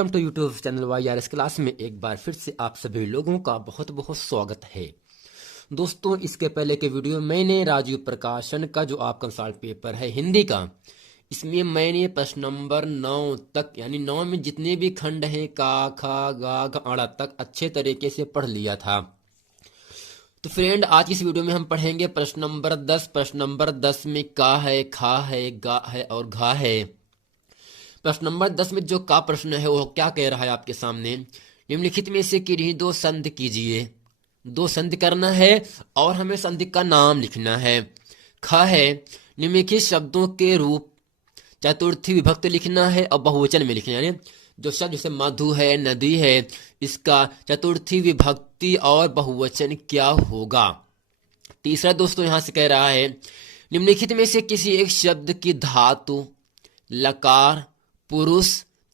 Welcome to YouTube channel YRS class में एक बार फिर से आप सभी लोगों का बहुत बहुत स्वागत है। दोस्तों, इसके पहले के वीडियो मैंने राजीव प्रकाशन का जो आपका सॉल्व पेपर है हिंदी का, इसमें मैंने प्रश्न नंबर 9 तक यानी 9 में जितने भी खंड हैं का खा गा घ अड़ा तक अच्छे तरीके से पढ़ लिया था। तो फ्रेंड, आज इस वीडियो में हम पढ़ेंगे प्रश्न नंबर 10। प्रश्न नंबर 10 में का है, खा है, गा है और घा है। प्रश्न नंबर 10 में जो का प्रश्न है वो क्या कह रहा है आपके सामने, निम्नलिखित में से किन्हीं दो संधि कीजिए। दो संधि करना है और हमें संधि का नाम लिखना है। ख है निम्नलिखित शब्दों के रूप चतुर्थी विभक्त लिखना है और बहुवचन में लिखना है। यानी जो शब्द जैसे मधु है, नदी है, इसका चतुर्थी विभक्ति और बहुवचन क्या होगा। तीसरा दोस्तों यहां से कह रहा है निम्नलिखित में से किसी एक शब्द की धातु, लकार, पुरुष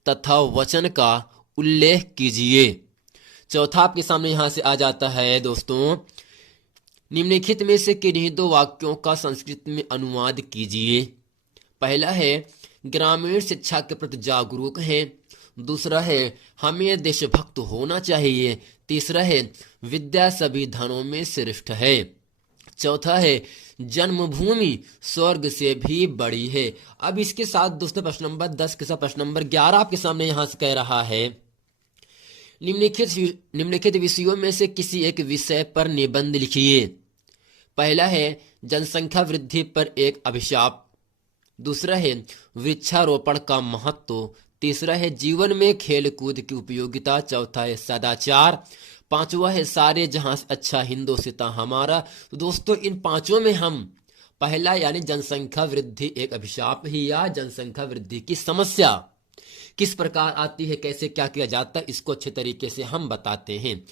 तथा वचन का उल्लेख कीजिए। चौथा आपके सामने यहां से आ जाता है दोस्तों, निम्नलिखित में से किन्हीं दो वाक्यों का संस्कृत में अनुवाद कीजिए। पहला है ग्रामीण शिक्षा के प्रति जागरूक हैं। दूसरा है हमें देशभक्त होना चाहिए। तीसरा है विद्या सभी धनों में श्रेष्ठ है। चौथा है जन्मभूमि स्वर्ग से भी बड़ी है। अब इसके साथ दोस्तों प्रश्न नंबर 10 के साथ प्रश्न नंबर 11 आपके सामने यहां से कह रहा है निम्नलिखित विषयों में से किसी एक विषय पर निबंध लिखिए। पहला है जनसंख्या वृद्धि पर एक अभिशाप। दूसरा है वृक्षारोपण का महत्व। तीसरा है जीवन में खेल कूद की उपयोगिता। चौथा है सदाचार। पांचवा है सारे जहां से अच्छा हिंदुस्तान हमारा। तो दोस्तों इन पांचों में हम पहला यानी जनसंख्या वृद्धि एक अभिशाप ही या जनसंख्या वृद्धि की समस्या किस प्रकार आती है, कैसे क्या किया जाता है, इसको अच्छे तरीके से हम बताते हैं।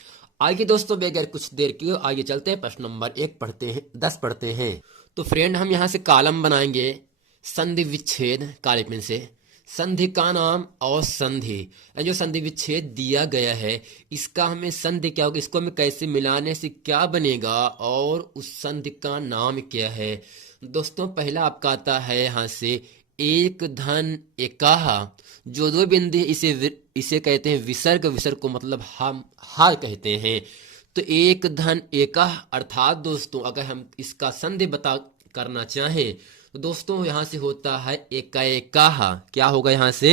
आइए दोस्तों बगैर कुछ देर के आगे चलते हैं, प्रश्न नंबर 1 पढ़ते हैं, 10 पढ़ते हैं। तो फ्रेंड हम यहाँ से कॉलम बनाएंगे संधि विच्छेद काले पेन से। संधि का नाम और संधि जो संधि विच्छेद दिया गया है इसका हमें संधि क्या होगा, इसको हमें कैसे मिलाने से क्या बनेगा और उस संधि का नाम क्या है। दोस्तों पहला आपका आता है यहाँ से एक धन एकाहा। जो दो बिंदु इसे कहते हैं विसर्ग। विसर्ग को मतलब हम हार कहते हैं। तो एक धन एकाह अर्थात दोस्तों अगर हम इसका संधि बता करना चाहें तो दोस्तों यहां से होता है एकाएकाहा। क्या होगा यहां से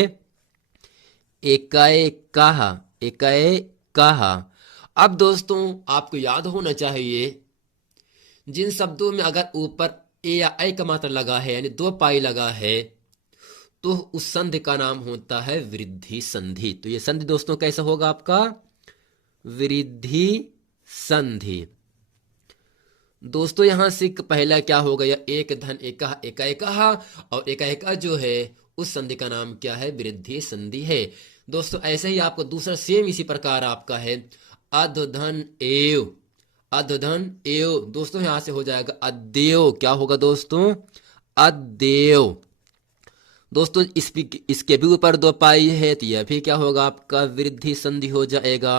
एकाएकाहा, एकाएकाहा। अब दोस्तों आपको याद होना चाहिए जिन शब्दों में अगर ऊपर ए या ऐ का मात्रा लगा है यानी दो पाई लगा है तो उस संधि का नाम होता है वृद्धि संधि। तो ये संधि दोस्तों कैसा होगा आपका वृद्धि संधि। दोस्तों यहां से पहला क्या हो गया एक धन एका एकाएकाहा और एकाएका जो है उस संधि का नाम क्या है वृद्धि संधि है। दोस्तों ऐसे ही आपको दूसरा सेम इसी प्रकार आपका है अधधन एव। अधधन एव दोस्तों यहां से हो जाएगा अद्देव। क्या होगा दोस्तों अद्देव। दोस्तों इसके भी ऊपर दो पाई है तो यह भी क्या होगा आपका वृद्धि संधि हो जाएगा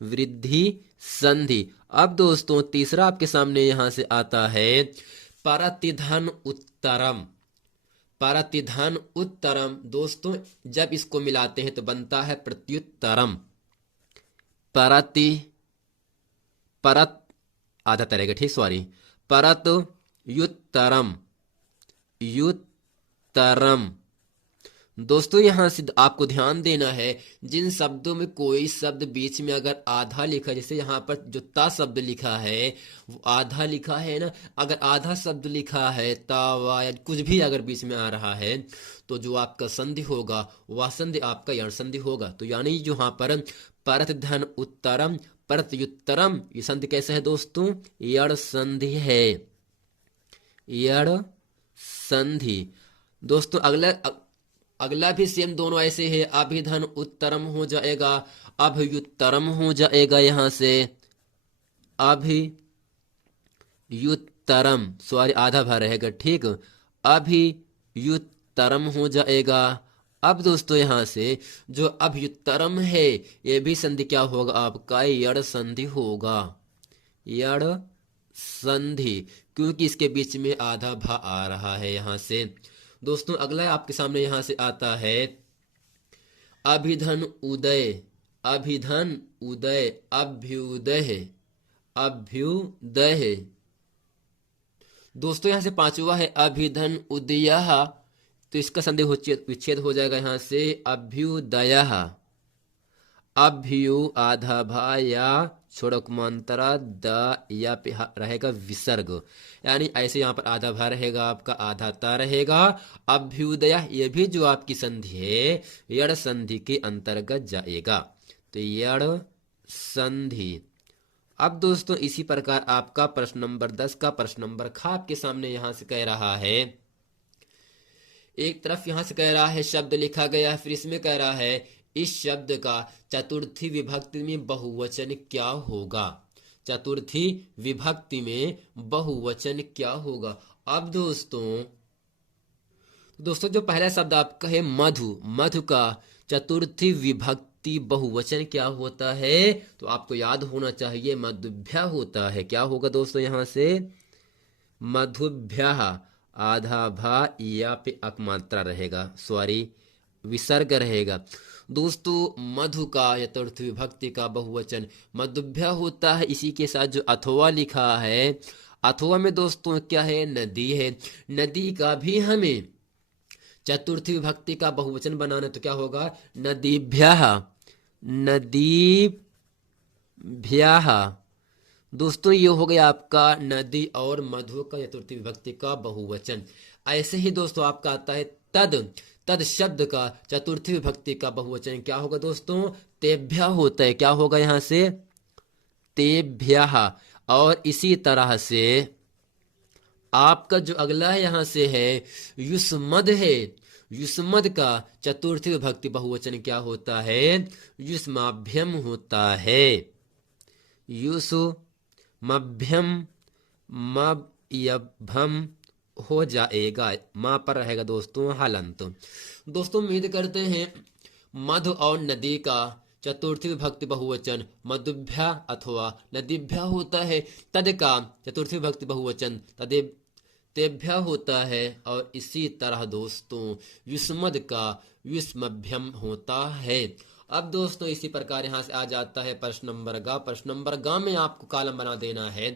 वृद्धि संधि। अब दोस्तों तीसरा आपके सामने यहां से आता है परतिधन उत्तरम। परतिधन उत्तरम दोस्तों जब इसको मिलाते हैं तो बनता है प्रत्युत्तरम। परत आधा तरेगा ठीक सॉरी परत युत्तरम युत्तरम। दोस्तों यहां से आपको ध्यान देना है जिन शब्दों में कोई शब्द बीच में अगर आधा लिखा, जैसे यहाँ पर जो ता शब्द लिखा है वो आधा लिखा है ना, अगर आधा शब्द लिखा है तावा या कुछ भी अगर बीच में आ रहा है तो जो आपका संधि होगा वह संधि आपका यण संधि होगा। तो यानी जो यहाँ पर परत धन उत्तरम परतयुत्तरम ये संधि कैसे है दोस्तों यण संधि है यण संधि। दोस्तों अगला भी सेम दोनों ऐसे है अभिधन उत्तरम हो जाएगा अभयुत्तरम हो जाएगा। यहां से अभियुत्तरम सॉरी आधा भार रहेगा ठीक अभियुत्तरम हो जाएगा। अब दोस्तों यहां से जो अभयुत्तरम है ये भी संधि क्या होगा आपका यड़ संधि होगा यड़ संधि क्योंकि इसके बीच में आधा भा आ रहा है यहां से। दोस्तों अगला आपके सामने यहां से आता है अभिधन उदय, अभिधन उदय, अभ्युदय, अभ्युदय। दोस्तों यहां से पांचवा है अभिधन उदयः, तो इसका संधि विच्छेद हो जाएगा यहां से अभ्युदयः। अभ्यु आधा भा या छोड़कमांतरा द या पे रहेगा विसर्ग, यानी ऐसे यहाँ पर आधा भा रहेगा आपका, आधा ता रहेगा। अभ्युदय ये भी जो आपकी संधि है यड़ संधि के अंतर्गत जाएगा, तो यड़ संधि। अब दोस्तों इसी प्रकार आपका प्रश्न नंबर 10 का प्रश्न नंबर ख आपके सामने यहां से कह रहा है, एक तरफ यहां से कह रहा है शब्द लिखा गया है, फिर इसमें कह रहा है इस शब्द का चतुर्थी विभक्ति में बहुवचन क्या होगा, चतुर्थी विभक्ति में बहुवचन क्या होगा। अब दोस्तों जो पहला शब्द आपका है मधु, मधु का चतुर्थी विभक्ति बहुवचन क्या होता है, तो आपको याद होना चाहिए मधुभ्य होता है। क्या होगा दोस्तों यहां से मधुभ्यः, आधा भा या पे अकमात्रा रहेगा, सॉरी विसर्ग रहेगा। दोस्तों मधु का चतुर्थ विभक्ति का बहुवचन मधुभ्य होता है। इसी के साथ जो अथवा लिखा है, अथवा में दोस्तों क्या है नदी है, नदी का भी हमें चतुर्थी विभक्ति का बहुवचन बनाना, तो क्या होगा नदीभ्यः, नदीभ्यः। दोस्तों ये हो गया आपका नदी और मधु का चतुर्थी विभक्ति का बहुवचन। ऐसे ही दोस्तों आपका आता है तद, तद शब्द का चतुर्थी विभक्ति का बहुवचन क्या होगा दोस्तों तेभ्य होता है। क्या होगा यहां से तेभ्यः। और इसी तरह से आपका जो अगला है यहां से है युष्मद है, युष्मद का चतुर्थी विभक्ति बहुवचन क्या होता है युष्माभ्यम होता है, युष्मभ्यम मभ्यभम हो जाएगा, मां पर रहेगा दोस्तों हलंत। दोस्तों उम्मीद करते हैं मधु और नदी का चतुर्थी विभक्ति बहुवचन मधुभ्य अथवा नदीभ्य होता है, तद का चतुर्थी विभक्ति बहुवचन तेभ्य होता है, और इसी तरह दोस्तों युष्मद का युष्मभ्यम होता है। अब दोस्तों इसी प्रकार यहां से आ जाता है प्रश्न नंबर ग। प्रश्न नंबर ग में आपको कॉलम बना देना है,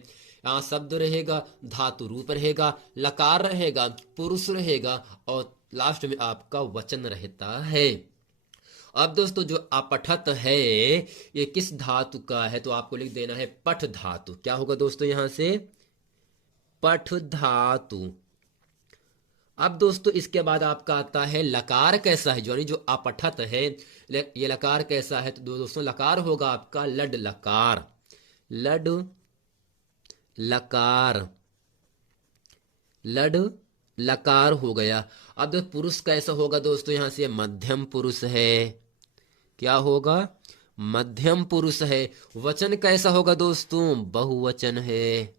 यहाँ शब्द रहेगा, धातु रूप रहेगा, लकार रहेगा, पुरुष रहेगा, और लास्ट में आपका वचन रहता है। अब दोस्तों जो अपठत है ये किस धातु का है, तो आपको लिख देना है पठ धातु। क्या होगा दोस्तों यहां से पठ धातु। अब दोस्तों इसके बाद आपका आता है लकार कैसा है, यानी जो अपठत है ये लकार कैसा है, तो दोस्तों लकार होगा आपका लड लकार, लड लकार, लड लकार हो गया। अब जो पुरुष कैसा होगा दोस्तों यहां से मध्यम पुरुष है, क्या होगा मध्यम पुरुष है। वचन कैसा होगा दोस्तों बहुवचन है,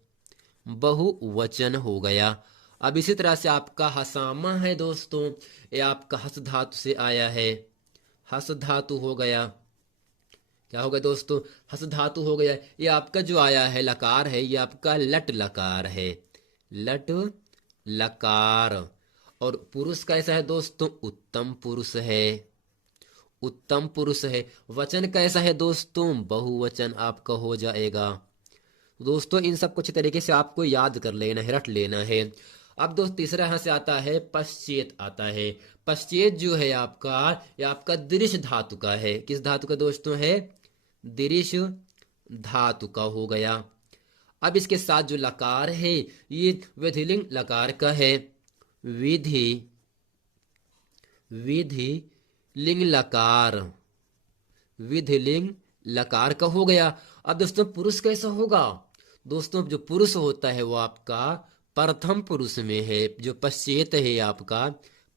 बहुवचन हो गया। अब इसी तरह से आपका हसामा है दोस्तों, ये आपका हस धातु से आया है, हस धातु हो गया। क्या होगा दोस्तों हस धातु हो गया। ये आपका जो आया है लकार है, ये आपका लट लकार है, लट लकार। और पुरुष कैसा है दोस्तों उत्तम पुरुष है, उत्तम पुरुष है। वचन कैसा है दोस्तों बहुवचन आपका हो जाएगा। दोस्तों इन सब कुछ तरीके से आपको याद कर लेना है, रट लेना है। अब दोस्त तीसरा यहां से आता है पश्चेत आता है। पश्चेत जो है आपका ये आपका दृश्य धातु का है। किस धातु का दोस्तों है दृश्य धातु का हो गया। अब इसके साथ जो लकार है ये विधिलिंग लकार का है, विधि विधि लिंग लकार, विधिलिंग लकार का हो गया। अब दोस्तों पुरुष कैसा होगा, दोस्तों जो पुरुष होता है वो आपका प्रथम पुरुष में है, जो पश्चेत है आपका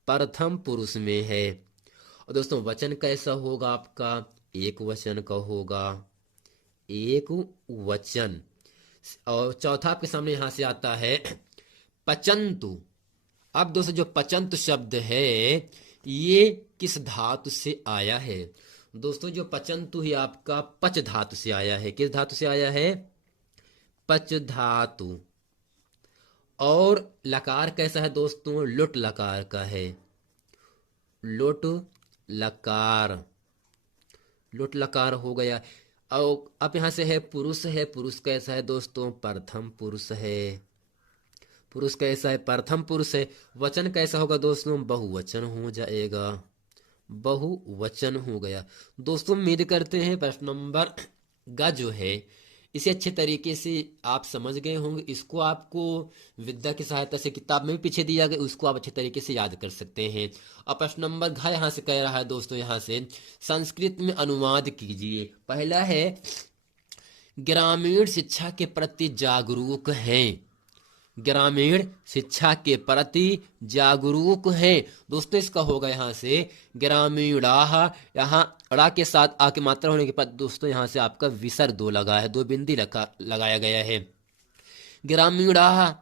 प्रथम पुरुष में है। और दोस्तों वचन कैसा होगा आपका एक वचन का होगा, एक वचन। और चौथा आपके सामने यहां से आता है पचंतु। अब दोस्तों जो पचंतु शब्द है ये किस धातु से आया है, दोस्तों जो पचंतु ही आपका पच धातु से आया है। किस धातु से आया है पच धातु। और लकार कैसा है दोस्तों लुट लकार का है, लुट लकार। लोट लकार हो गया। और अब यहाँ से है पुरुष है, पुरुष कैसा है दोस्तों, प्रथम पुरुष है, पुरुष कैसा है, प्रथम पुरुष है। वचन कैसा होगा दोस्तों, बहुवचन हो जाएगा, बहुवचन हो गया। दोस्तों उम्मीद करते हैं प्रश्न नंबर ग जो है इसे अच्छे तरीके से आप समझ गए होंगे। इसको आपको विद्या की सहायता से किताब में भी पीछे दिया गया, उसको आप अच्छे तरीके से याद कर सकते हैं। अब प्रश्न नंबर घ यहाँ से कह रहा है दोस्तों, यहाँ से संस्कृत में अनुवाद कीजिए। पहला है ग्रामीण शिक्षा के प्रति जागरूक हैं, ग्रामीण शिक्षा के प्रति जागरूक है। दोस्तों इसका होगा यहाँ से ग्रामीणाः, यहाँ ड़ा के साथ आ की मात्रा होने के बाद दोस्तों यहाँ से आपका विसर्ग 2 लगा है, 2 बिंदी लगाया गया है। ग्रामीणाः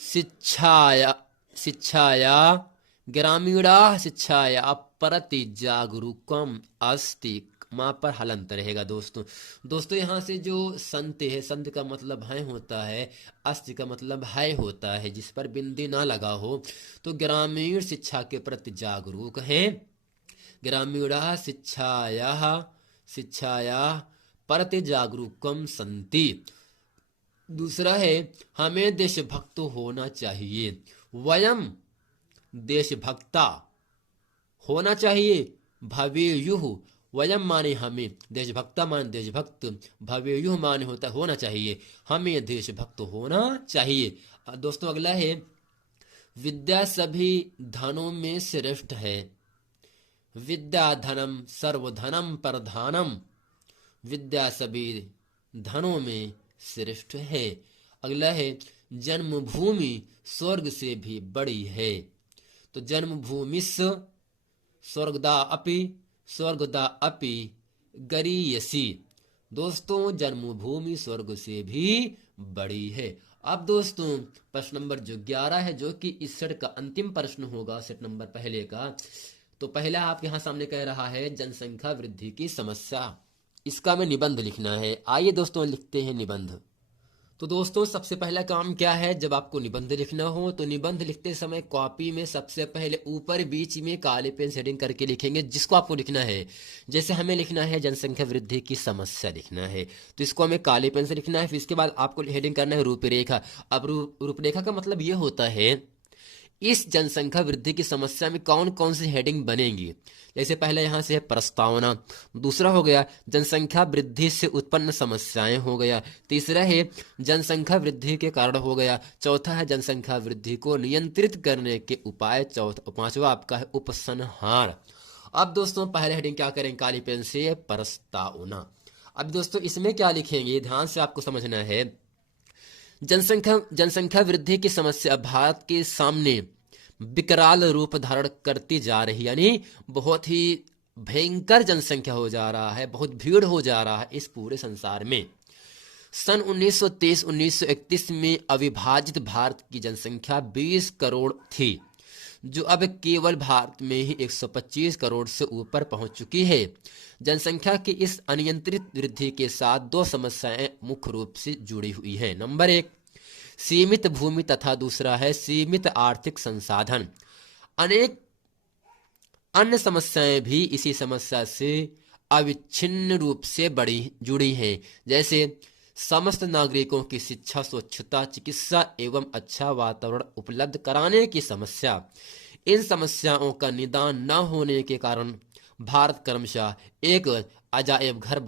शिक्षाया, शिक्षाया, ग्रामीणाः शिक्षाया प्रति जागरूकम अस्ति, माँ पर हलंत रहेगा दोस्तों। दोस्तों यहाँ से जो संत है, संत का मतलब है होता है, अस्ति का मतलब है होता है, जिस पर बिंदी ना लगा हो। तो ग्रामीण शिक्षा के प्रति जागरूक हैं, ग्रामीणाः शिक्षायाः, शिक्षायाः प्रति जागरूकम संति। दूसरा है हमें देशभक्त होना चाहिए, वयम देशभक्ता होना चाहिए, भवेयुः, वयम माने हमें, देशभक्ता माने देशभक्त, भवेयुः माने होता होना चाहिए, हमें देशभक्त होना चाहिए। दोस्तों अगला है विद्या सभी धनों में श्रेष्ठ है, विद्या धनम सर्वधनम प्रधानम, विद्या सभी धनों में श्रेष्ठ है। अगला है जन्मभूमि स्वर्ग से भी बड़ी है, तो जन्मभूमिस् स्वर्गदा अपि, स्वर्गदा अपि गरीयसी। दोस्तों जन्मभूमि स्वर्ग से भी बड़ी है। अब दोस्तों प्रश्न नंबर जो 11 है, जो कि इस सेट का अंतिम प्रश्न होगा, सेट नंबर पहले का। तो पहला आप यहां सामने कह रहा है जनसंख्या वृद्धि की समस्या, इसका हमें निबंध लिखना है। आइए दोस्तों लिखते हैं निबंध। तो दोस्तों सबसे पहला काम क्या है, जब आपको निबंध लिखना हो तो निबंध लिखते समय कॉपी में सबसे पहले ऊपर बीच में काले पेन से हेडिंग करके लिखेंगे जिसको आपको लिखना है। जैसे हमें लिखना है जनसंख्या वृद्धि की समस्या लिखना है, तो इसको हमें काले पेन से लिखना है। फिर इसके बाद आपको हेडिंग करना है रूपरेखा। अब रूपरेखा का मतलब ये होता है इस जनसंख्या वृद्धि की समस्या में कौन कौन सी हेडिंग बनेंगी। जैसे पहले यहां से है प्रस्तावना, दूसरा हो गया जनसंख्या वृद्धि से उत्पन्न समस्याएं हो गया, तीसरा है जनसंख्या वृद्धि के कारण हो गया, चौथा है जनसंख्या वृद्धि को नियंत्रित करने के उपाय, चौथा पांचवा आपका है उपसंहार। अब दोस्तों पहले हेडिंग क्या करें, काली पेन से प्रस्तावना। अब दोस्तों इसमें क्या लिखेंगे ध्यान से आपको समझना है। जनसंख्या वृद्धि की समस्या भारत के सामने विकराल रूप धारण करती जा रही, यानी बहुत ही भयंकर जनसंख्या हो जा रहा है, बहुत भीड़ हो जा रहा है इस पूरे संसार में। सन 1930-1931 में अविभाजित भारत की जनसंख्या 20 करोड़ थी, जो अब केवल भारत में ही 125 करोड़ से ऊपर पहुंच चुकी है। जनसंख्या की इस अनियंत्रित वृद्धि के साथ दो समस्याएं मुख्य रूप से जुड़ी हुई हैं। नंबर 1 सीमित भूमि तथा दूसरा है सीमित आर्थिक संसाधन। अनेक अन्य समस्याएं भी इसी समस्या से अविच्छिन्न रूप से जुड़ी हैं, जैसे समस्त नागरिकों की शिक्षा, स्वच्छता, चिकित्सा एवं अच्छा वातावरण उपलब्ध कराने की समस्या। इन समस्याओं का निदान न होने के कारण भारत क्रमशः एक अजायब घर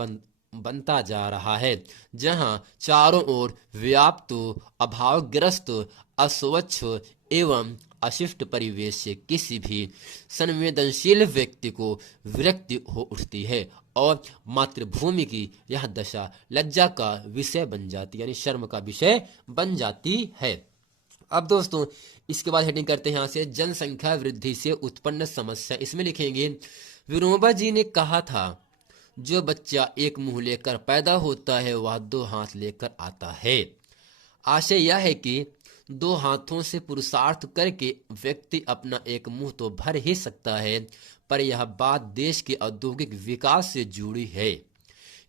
बनता जा रहा है, जहां चारों ओर व्याप्त, अभावग्रस्त, अस्वच्छ एवं अशिष्ट परिवेश से किसी भी संवेदनशील व्यक्ति को विरक्ति हो उठती है और मातृभूमि की यह दशा लज्जा का विषय बन जाती है, यानी शर्म का विषय बन जाती है। अब दोस्तों इसके बाद हेडिंग करते हैं यहां से जनसंख्या वृद्धि से उत्पन्न समस्या। इसमें लिखेंगे विनोबा जी ने कहा था, जो बच्चा एक मुंह लेकर पैदा होता है वह दो हाथ लेकर आता है। आशय यह है कि दो हाथों से पुरुषार्थ करके व्यक्ति अपना एक मुंह तो भर ही सकता है, पर यह बात देश के औद्योगिक विकास से जुड़ी है।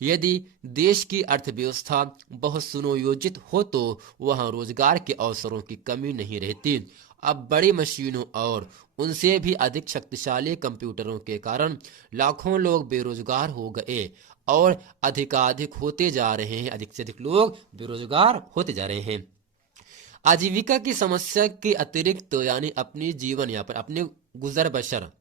यदि देश की अर्थव्यवस्था बहुत सुनियोजित हो तो वहां रोजगार के अवसरों की कमी नहीं रहती अब बड़ी मशीनों और उनसे भी अधिक शक्तिशाली कंप्यूटरों के कारण लाखों लोग बेरोजगार हो गए और अधिकाधिक होते जा रहे हैं। अधिक से अधिक लोग बेरोजगार होते जा रहे हैं। आजीविका की समस्या के अतिरिक्त यानी अपनी जीवन यापन, अपने गुजर बसर,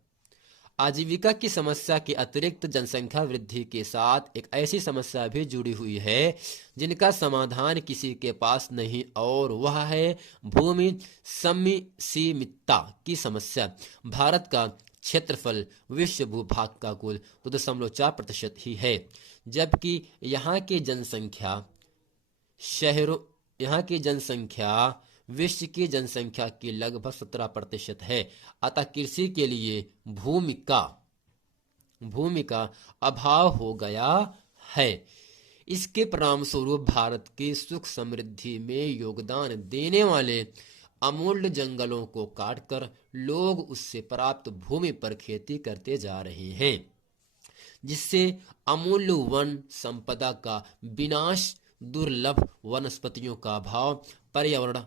आजीविका की समस्या के अतिरिक्त जनसंख्या वृद्धि के साथ एक ऐसी समस्या भी जुड़ी हुई है जिनका समाधान किसी के पास नहीं, और वह है भूमि सीमितता की समस्या। भारत का क्षेत्रफल विश्व भूभाग का कुल 2.4% ही है, जबकि शहरों यहाँ की जनसंख्या विश्व की जनसंख्या की लगभग 17% है। अतः कृषि के लिए भूमि का अभाव हो गया है। इसके परिणाम स्वरूप भारत की सुख समृद्धि में योगदान देने वाले अमूल्य जंगलों को काटकर लोग उससे प्राप्त भूमि पर खेती करते जा रहे हैं, जिससे अमूल्य वन संपदा का विनाश, दुर्लभ वनस्पतियों का अभाव, पर्यावरण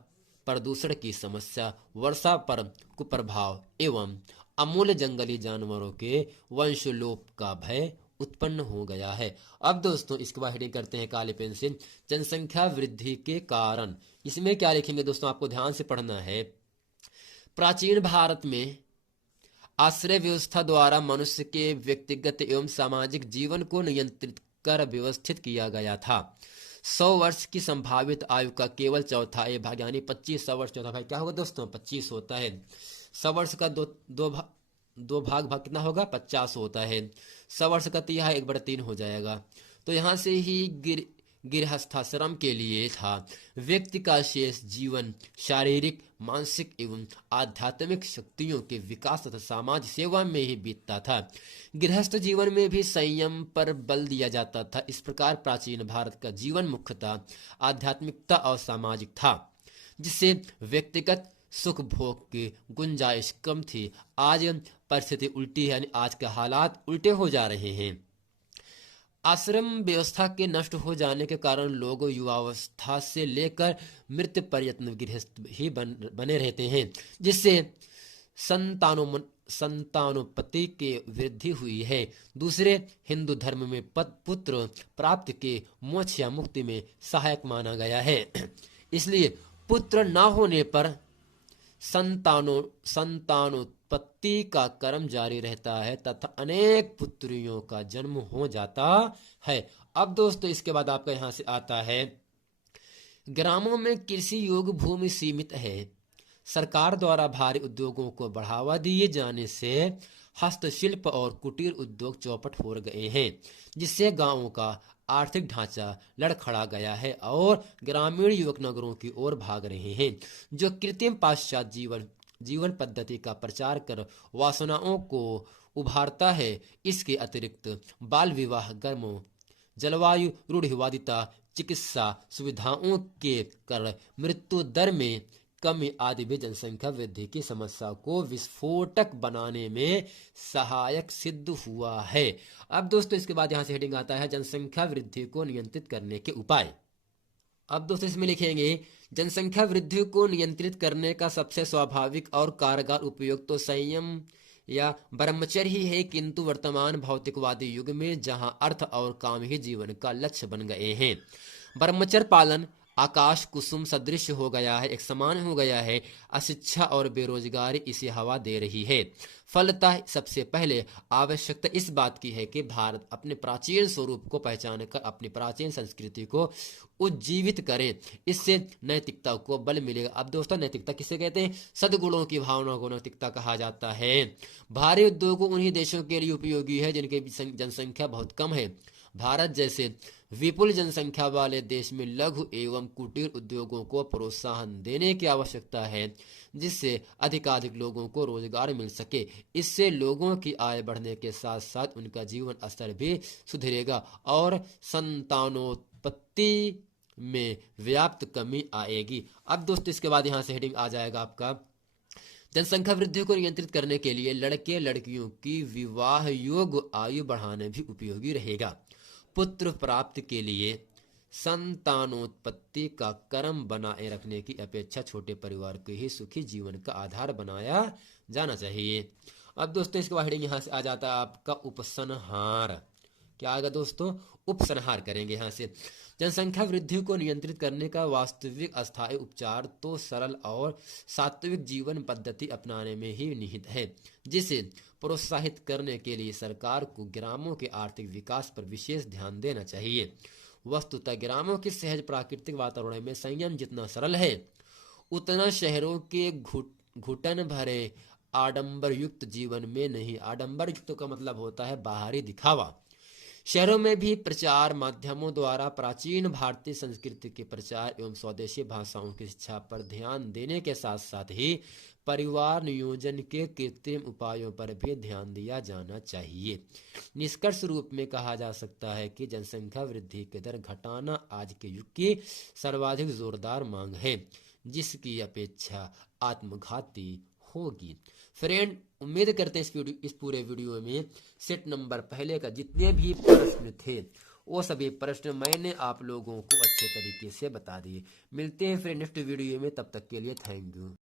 प्रदूषण की समस्या, वर्षा पर कुप्रभाव एवं अमूल्य जंगली जानवरों के वंशलोप का भय उत्पन्न हो गया है। अब दोस्तों इसके बाद हेडिंग करते हैं काले पेन से, जनसंख्या वृद्धि के कारण। इसमें क्या लिखेंगे दोस्तों, आपको ध्यान से पढ़ना है। प्राचीन भारत में आश्रय व्यवस्था द्वारा मनुष्य के व्यक्तिगत एवं सामाजिक जीवन को नियंत्रित कर व्यवस्थित किया गया था। 100 वर्ष की संभावित आयु का केवल चौथाई भाग यानी 25, 100 वर्ष चौथा भाग क्या होगा दोस्तों, 25 होता है। 100 वर्ष का दो भाग कितना होगा, 50 होता है। 100 वर्ष का तिहाई 1/3 हो जाएगा। तो यहाँ से ही गृहस्थाश्रम के लिए था। व्यक्ति का शेष जीवन शारीरिक, मानसिक एवं आध्यात्मिक शक्तियों के विकास तथा समाज सेवा में ही बीतता था। गृहस्थ जीवन में भी संयम पर बल दिया जाता था। इस प्रकार प्राचीन भारत का जीवन मुख्यतः आध्यात्मिकता और सामाजिक था, जिससे व्यक्तिगत सुख भोग की गुंजाइश कम थी। आज परिस्थिति उल्टी है, यानी आज के हालात उल्टे हो जा रहे हैं। आश्रम व्यवस्था के नष्ट हो जाने के कारण लोग युवावस्था से लेकर मृत्यु पर्यंत गृहस्थ ही बने रहते हैं, जिससे संतानोत्पत्ति की वृद्धि हुई है। दूसरे हिंदू धर्म में पुत्र प्राप्ति के मोक्ष या मुक्ति में सहायक माना गया है। इसलिए पुत्र न होने पर संतानोत्पत्ति का क्रम जारी रहता है तथा अनेक पुत्रियों का जन्म हो जाता है। अब दोस्तों इसके बाद आपका यहां से आता है, ग्रामों में कृषि योग्य भूमि सीमित है। सरकार द्वारा भारी उद्योगों को बढ़ावा दिए जाने से हस्तशिल्प और कुटीर उद्योग चौपट हो गए हैं, जिससे गांवों का आर्थिक ढांचा लड़खड़ा गया है और ग्रामीण युवक नगरों की ओर भाग रहे हैं, जो कृत्रिम पाश्चात्य जीवन पद्धति का प्रचार कर वासनाओं को उभारता है। इसके अतिरिक्त बाल विवाह, गर्मों, जलवायु रूढ़िवादिता, चिकित्सा सुविधाओं के कारण मृत्यु दर में कमी आदि भी जनसंख्या वृद्धि की समस्या को विस्फोटक बनाने में सहायक सिद्ध हुआ है। अब दोस्तों इसके बाद यहां से हेडिंग आता है, जनसंख्या वृद्धि को नियंत्रित करने के उपाय। अब दोस्तों इसमें लिखेंगे, जनसंख्या वृद्धि को नियंत्रित करने का सबसे स्वाभाविक और कारगर उपयोग तो संयम या ब्रह्मचर्य ही है, किंतु वर्तमान भौतिकवादी युग में जहां अर्थ और काम ही जीवन का लक्ष्य बन गए हैं, ब्रह्मचर्य पालन आकाश कुसुम सदृश हो गया है, एक समान हो गया है। अशिक्षा और बेरोजगारी इसे हवा दे रही है। फलतः सबसे पहले आवश्यकता इस बात की है कि भारत अपने प्राचीन स्वरूप को पहचान कर अपनी प्राचीन संस्कृति को उज्जीवित करे। इससे नैतिकता को बल मिलेगा। अब दोस्तों नैतिकता किसे कहते हैं, सद्गुणों की भावना को नैतिकता कहा जाता है। भारी उद्योग उन्हीं देशों के लिए उपयोगी है जिनकी जनसंख्या बहुत कम है। भारत जैसे विपुल जनसंख्या वाले देश में लघु एवं कुटीर उद्योगों को प्रोत्साहन देने की आवश्यकता है, जिससे अधिकाधिक लोगों को रोजगार मिल सके। इससे लोगों की आय बढ़ने के साथ साथ उनका जीवन स्तर भी सुधरेगा और संतानोत्पत्ति में व्याप्त कमी आएगी। अब दोस्तों इसके बाद यहाँ से हेडिंग आ जाएगा आपका, जनसंख्या वृद्धि को नियंत्रित करने के लिए लड़के लड़कियों की विवाह योग्य आयु बढ़ाना भी उपयोगी रहेगा। पुत्र प्राप्ति के लिए संतानोत्पत्ति का क्रम बनाए रखने की अपेक्षा छोटे परिवार के ही सुखी जीवन का आधार बनाया जाना चाहिए। अब दोस्तों इसके बाद हेडिंग यहाँ से आ जाता है आपका उपसंहार। क्या आएगा दोस्तों? उपसंहार करेंगे यहाँ से। जनसंख्या वृद्धि को नियंत्रित करने का वास्तविक अस्थायी उपचार तो सरल और सात्विक जीवन पद्धति अपनाने में ही निहित है, जिसे प्रोत्साहित करने के लिए सरकार को ग्रामों के आर्थिक विकास पर विशेष ध्यान देना चाहिए। वस्तुतः ग्रामों के सहज प्राकृतिक वातावरण में संयम जितना सरल है, उतना शहरों के घुटन भरे आडंबर युक्त जीवन में नहीं। आडंबर युक्त का मतलब होता है बाहरी दिखावा। शहरों में भी प्रचार माध्यमों द्वारा प्राचीन भारतीय संस्कृति के प्रचार एवं स्वदेशी भाषाओं की शिक्षा पर ध्यान देने के साथ साथ ही परिवार नियोजन के कृत्रिम उपायों पर भी ध्यान दिया जाना चाहिए। निष्कर्ष रूप में कहा जा सकता है कि जनसंख्या वृद्धि की दर घटाना आज के युग की सर्वाधिक जोरदार मांग है, जिसकी अपेक्षा आत्मघाती होगी। फ्रेंड, उम्मीद करते हैं इस पूरे वीडियो में सेट नंबर पहले का जितने भी प्रश्न थे वो सभी प्रश्न मैंने आप लोगों को अच्छे तरीके से बता दिए। मिलते हैं फ्रेंड नेक्स्ट वीडियो में, तब तक के लिए थैंक यू।